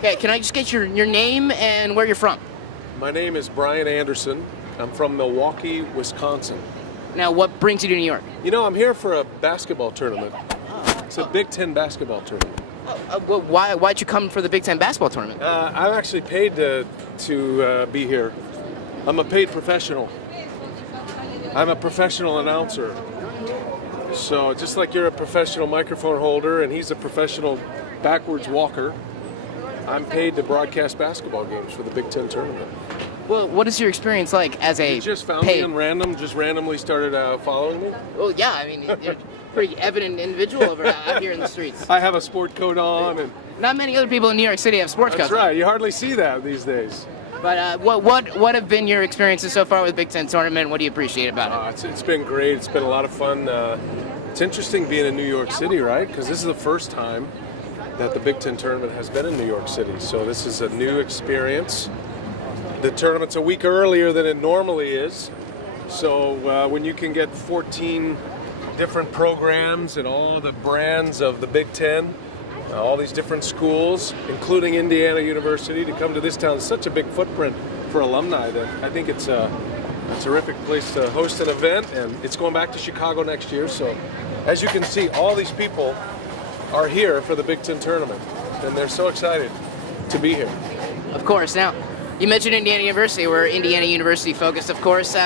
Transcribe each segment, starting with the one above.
Okay, can I just get your name and where you're from? My name is Brian Anderson. I'm from Milwaukee, Wisconsin. Now, what brings you to New York? You know, I'm here for a basketball tournament. It's a Big Ten basketball tournament. Well, why'd you come for the Big Ten basketball tournament? I'm actually paid to be here. I'm a paid professional. I'm a professional announcer. So just like you're a professional microphone holder and he's a professional backwards walker, I'm paid to broadcast basketball games for the Big Ten tournament. Well, what is your experience like as a You just found paid? me on random, just randomly started following me? Well, yeah, I mean, you're a pretty evident individual out here in the streets. I have a sport coat on, and Not many other people in New York City have sports that's coats. right. You hardly see that these days. But what have been your experiences so far with the Big Ten tournament? What do you appreciate about it? It's been great. It's been a lot of fun. It's interesting being in New York City, right? Because this is the first time that the Big Ten tournament has been in New York City. So this is a new experience. The tournament's a week earlier than it normally is. So when you can get 14 different programs and all the brands of the Big Ten, all these different schools, including Indiana University, to come to this town, it's such a big footprint for alumni that I think it's a terrific place to host an event, and it's going back to Chicago next year. So as you can see, all these people are here for the Big Ten tournament, and they're so excited to be here. Of course. Now, you mentioned Indiana University. We're Indiana University focused, of course.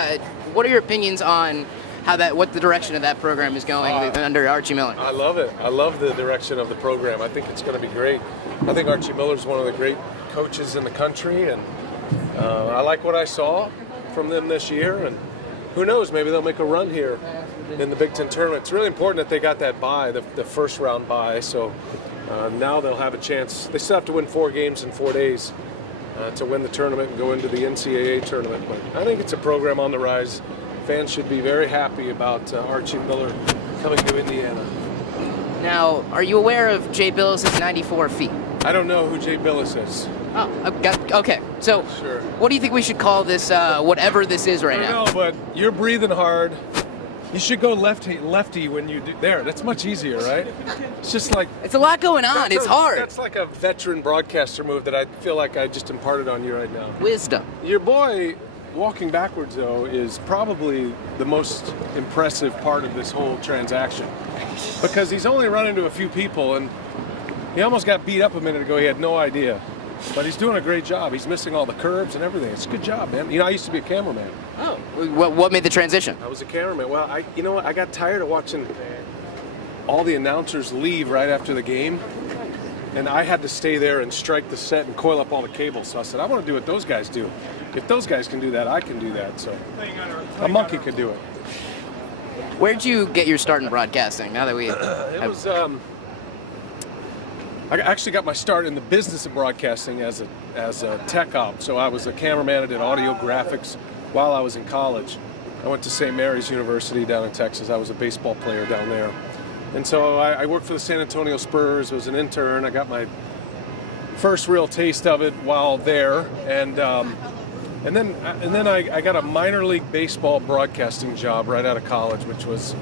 What are your opinions on what the direction of that program is going under Archie Miller? I love it. I love the direction of the program. I think it's going to be great. I think Archie Miller's one of the great coaches in the country, and I like what I saw from them this year. And who knows, maybe they'll make a run here in the Big Ten tournament. It's really important that they got that bye, the first round bye. So now they'll have a chance. They still have to win 4 games in 4 days to win the tournament and go into the NCAA tournament. But I think it's a program on the rise. Fans should be very happy about Archie Miller coming to Indiana. Now, are you aware of Jay Billis' 94 feet? I don't know who Jay Billis is. Oh, okay. So, Sure. what do you think we should call this, whatever this is right I now? know, but you're breathing hard. You should go lefty when you do. There, that's much easier, right? It's just like... It's a lot going on. It's hard. That's like a veteran broadcaster move that I feel like I just imparted on you right now. Wisdom. Your boy... walking backwards, though, is probably the most impressive part of this whole transaction. Because he's only run into a few people, and he almost got beat up a minute ago. He had no idea. But he's doing a great job. He's missing all the curbs and everything. It's a good job, man. You know, I used to be a cameraman. Oh. What made the transition? I was a cameraman. Well, you know what? I got tired of watching all the announcers leave right after the game. And I had to stay there and strike the set and coil up all the cables. So I said, I want to do what those guys do. If those guys can do that, I can do that. So a monkey could do it. Where'd you get your start in broadcasting? Now that I actually got my start in the business of broadcasting as a tech op. So I was a cameraman. I did audio graphics while I was in college. I went to St. Mary's University down in Texas. I was a baseball player down there. And so I worked for the San Antonio Spurs. I was an intern. I got my first real taste of it while there. And then I got a minor league baseball broadcasting job right out of college, which was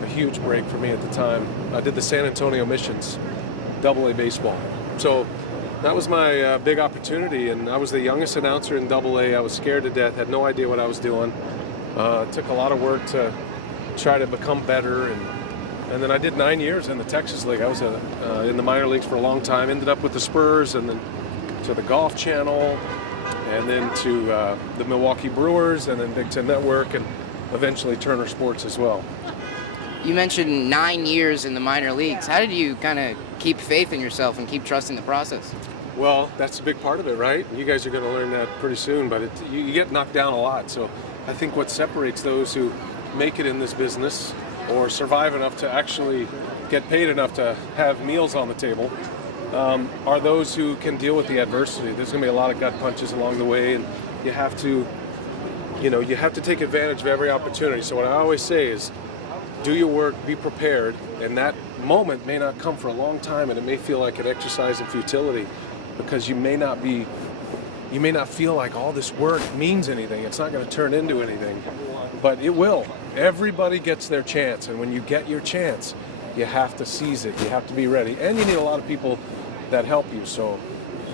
a huge break for me at the time. I did the San Antonio Missions, AA baseball. So that was my big opportunity, and I was the youngest announcer in AA. I was scared to death, had no idea what I was doing. It took a lot of work to try to become better, and then I did 9 years in the Texas League. I was in the minor leagues for a long time, ended up with the Spurs, and then to the Golf Channel, and then to the Milwaukee Brewers, and then Big Ten Network, and eventually Turner Sports as well. You mentioned 9 years in the minor leagues. How did you kind of keep faith in yourself and keep trusting the process? Well, that's a big part of it, right? You guys are going to learn that pretty soon, but you get knocked down a lot. So I think what separates those who make it in this business or survive enough to actually get paid enough to have meals on the table are those who can deal with the adversity. There's going to be a lot of gut punches along the way, and you have to take advantage of every opportunity. So what I always say is, do your work, be prepared, and that moment may not come for a long time, and it may feel like an exercise in futility because you may not feel like all this work means anything. It's not going to turn into anything, but it will. Everybody gets their chance, and when you get your chance, you have to seize it. You have to be ready, and you need a lot of people that help you. So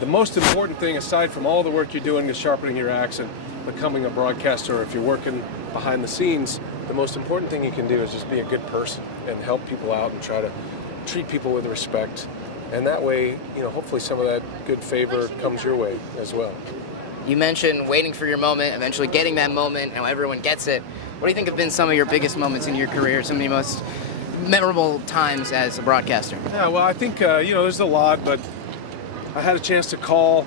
the most important thing, aside from all the work you're doing is sharpening your accent, becoming a broadcaster, or if you're working behind the scenes, the most important thing you can do is just be a good person and help people out and try to treat people with respect. And that way, hopefully some of that good favor comes your way as well. You mentioned waiting for your moment, eventually getting that moment, how everyone gets it. What do you think have been some of your biggest moments in your career, some of the most memorable times as a broadcaster? Yeah, well, I think, there's a lot, but I had a chance to call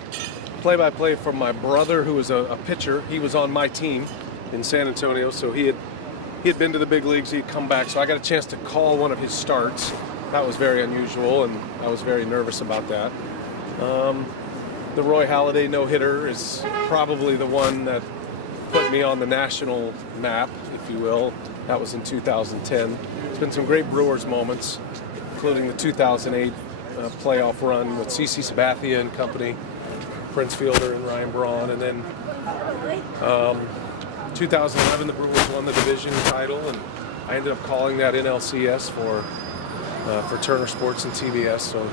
play-by-play from my brother, who was a pitcher. He was on my team in San Antonio, so he had been to the big leagues, he'd come back, so I got a chance to call one of his starts. That was very unusual, and I was very nervous about that. The Roy Halladay no-hitter is probably the one that put me on the national map, if you will. That was in 2010. There's been some great Brewers moments, including the 2008 playoff run with CC Sabathia and company, Prince Fielder and Ryan Braun, and then 2011 the Brewers won the division title, and I ended up calling that NLCS for Turner Sports and TBS. So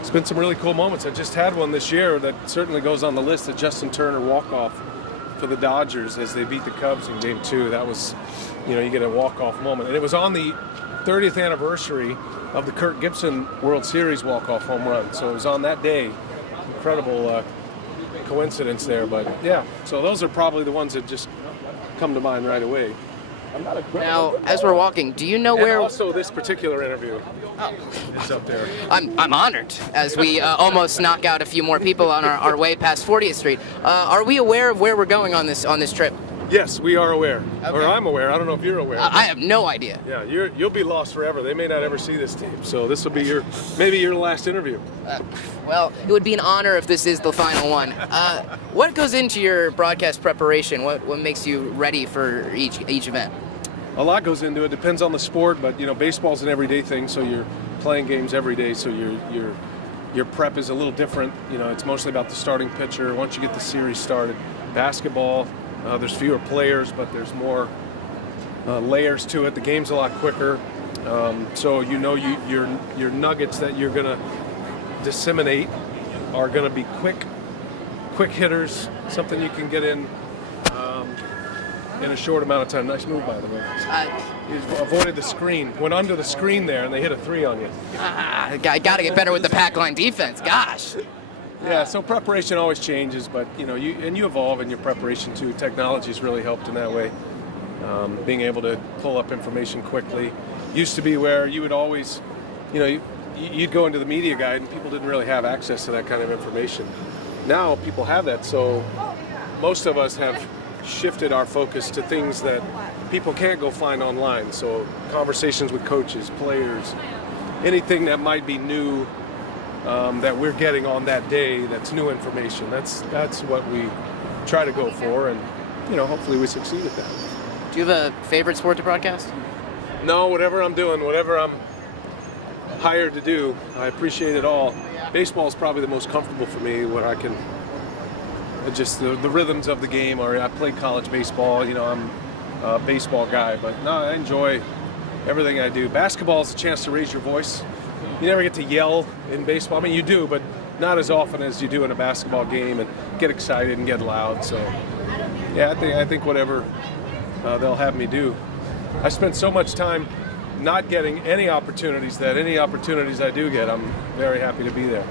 it's been some really cool moments. I just had one this year that certainly goes on the list, the Justin Turner walk-off for the Dodgers as they beat the Cubs in Game 2. That was, you get a walk-off moment. And it was on the 30th anniversary of the Kirk Gibson World Series walk-off home run. So it was on that day. Incredible coincidence there. But yeah, so those are probably the ones that just come to mind right away. Now, as we're walking, do you know where? Also, this particular interview is up there. I'm honored as we almost knock out a few more people on our way past 40th Street. Are we aware of where we're going on this trip? Yes, we are aware. Okay. Or I'm aware. I don't know if you're aware. I have no idea. Yeah, you'll be lost forever. They may not ever see this team. So this will be maybe your last interview. Well, it would be an honor if this is the final one. What goes into your broadcast preparation? What makes you ready for each event? A lot goes into it. Depends on the sport, but baseball's an everyday thing. So you're playing games every day. So your prep is a little different. It's mostly about the starting pitcher. Once you get the series started, basketball. There's fewer players, but there's more layers to it. The game's a lot quicker, so your nuggets that you're going to disseminate are going to be quick hitters, something you can get in a short amount of time. Nice move, by the way. You avoided the screen, went under the screen there, and they hit a 3 on you. I got to get better with the pack line defense. Gosh. Yeah, so preparation always changes, but you evolve in your preparation too. Technology's really helped in that way. Being able to pull up information quickly. Used to be where you would always, you'd go into the media guide and people didn't really have access to that kind of information. Now people have that, so most of us have shifted our focus to things that people can't go find online. So conversations with coaches, players, anything that might be new. That we're getting on that day, that's new information. That's what we try to go for, and hopefully we succeed at that. Do you have a favorite sport to broadcast? No, whatever I'm doing, whatever I'm hired to do, I appreciate it all. Baseball is probably the most comfortable for me, where I can just the rhythms of the game. Or I played college baseball. I'm a baseball guy, but no, I enjoy everything I do. Basketball is a chance to raise your voice. You never get to yell in baseball. I mean, you do, but not as often as you do in a basketball game, and get excited and get loud. So, yeah, I think whatever they'll have me do. I spent so much time not getting any opportunities that any opportunities I do get, I'm very happy to be there.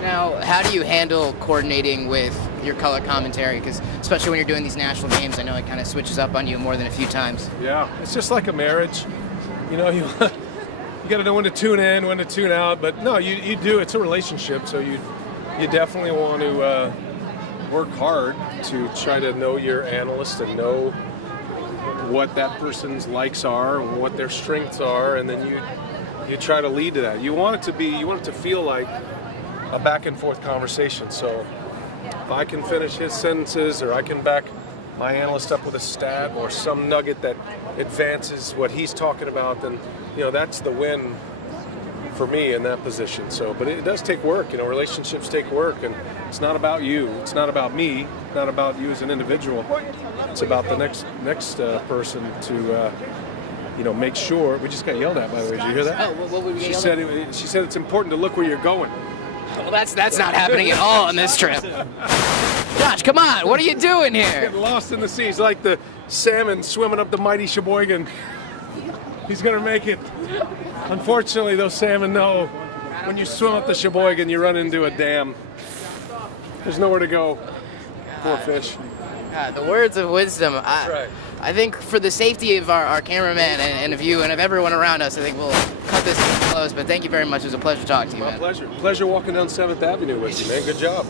Now, how do you handle coordinating with your color commentary? Because especially when you're doing these national games, I know it kind of switches up on you more than a few times. Yeah, it's just like a marriage. You got to know when to tune in, when to tune out, but no, you do. It's a relationship, so you definitely want to work hard to try to know your analyst and know what that person's likes are, what their strengths are, and then you try to lead to that. You want it to feel like a back and forth conversation. So if I can finish his sentences, or I can back my analyst up with a stat or some nugget that advances what he's talking about, then that's the win for me in that position. So, but it does take work. Relationships take work, and it's not about you. It's not about me. It's not about you as an individual. It's about the next person to make sure. We just got yelled at, by the way. Did you hear that? Oh, what were we She said it's important to look where you're going. Well, that's not happening at all on this trip. Josh, come on, what are you doing here? Getting lost in the seas like the salmon swimming up the mighty Sheboygan. He's gonna make it. Unfortunately, those salmon know when you swim up the Sheboygan, you run into a dam. There's nowhere to go. Poor fish. The words of wisdom. That's right. I think for the safety of our cameraman and of you and of everyone around us, I think we'll cut this close. But thank you very much. It was a pleasure talking to you, My man. pleasure. Pleasure walking down 7th Avenue with you, man. Good job.